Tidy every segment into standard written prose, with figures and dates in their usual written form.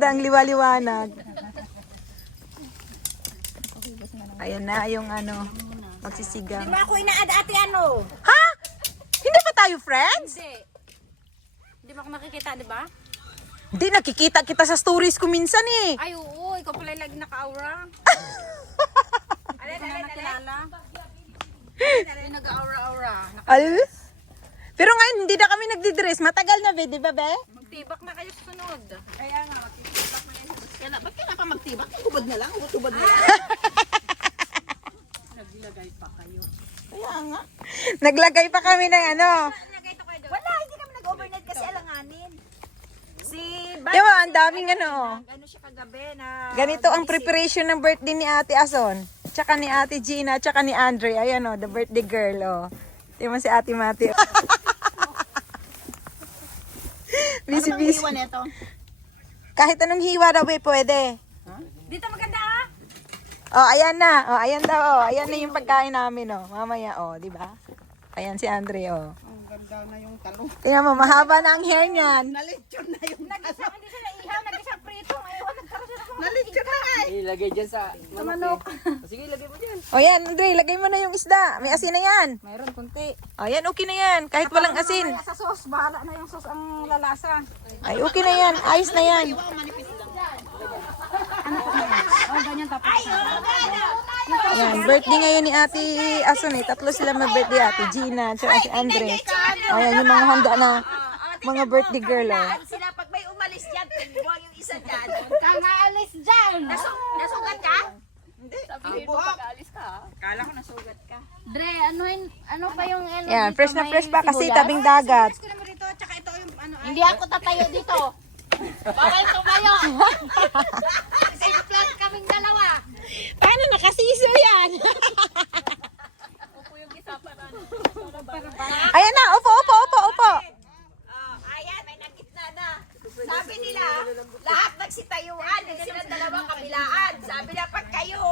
Ang liwaliwanag. Ayan na yung ano, magsisigang. Di ba ako inaad-ate ano? Ha? Hindi ba tayo friends? Hindi. Hindi mo ako makikita, di ba? Hindi, nakikita kita sa stories ko minsan eh. Ay, oo. Ikaw pala yung lagi naka-aura. Alin, nakilala. Yung nag-aura-aura. Al? Pero ngayon, hindi na kami nagdidress. Matagal na, be, di ba, be? Magtibak na kayo sa sunod. Kaya nga, magtitibak na yun. Kaya ba't ka na pa magtibak? Hubad na lang, hubad na lang. Naglagay pa kayo. Kaya nga. Naglagay pa kami ng ano. Wala, hindi kami nag-overnight kasi alanganin. Si Diba, ang daming ano. ano siya kagabi na... Ganito ang preparation ng birthday ni Ate Ason. Tsaka ni Ate Gina, tsaka ni Andre. Ayan o, the birthday girl o. Tingnan mo si Ate Mati. Busy, Ano busy. iwan ito? Kahit anong hiwa daw, be, pwede. Dito maganda ah. Oh, ayan na. Oh, ayan daw. Oh, ayan na yung pagkain namin, oh. Mamaya, oh, di ba? Ayan si Andre, oh. Ang ganda na yung talong. Tingnan mo, mahaba na ang hair niyan. Nalitsyon na yung talong. Hindi siya naihaw, nag-isang prito. Ngayon, nagkaroon siya ng Nalitsyon na nga eh. Ilagay dyan sa manok. Sige, ilagay mo dyan. Oh, yan, Andre, lagay mo na yung isda. May asin na yan. mayroon kunti. Oh, yan, okay na yan. Kahit walang asin. Kaya sa sauce, bahala na yung sauce ang lalasa. Ay, okay na yan. Ayos na yan. Oh, ganyan tapos. Yan, birthday ngayon ni Ate Ason eh. Tatlo sila may birthday, Ate Gina, tsaka si Andre. Ayan, yung mga handa na mga birthday girl, oh. Sila pag may umalis dyan, buwang yung isa dyan. Kang aalis dyan! Nasugat ka? Sabihin mo pag-aalis ka. Kala ko nasugat ka. Dre, ano pa yung ano Yan, dito, fresh na may fresh pa kasi sibuyas? tabing dagat. Ko naman dito, tsaka ito yung ano. Hindi ako tatayo dito. Bawal tumayo. Simplan kaming dalawa. Paano nakasiso yan? Ayan na, upo, upo, upo, upo. Ayan, may nagitna na. Sabi nila, lahat nagsitayuan, hindi sila dalawa kabilaan. Sabi nila, pag kayo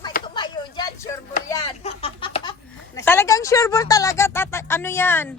may tumayo dyan, sure mo yan. Talagang sure ball talaga, ano yan?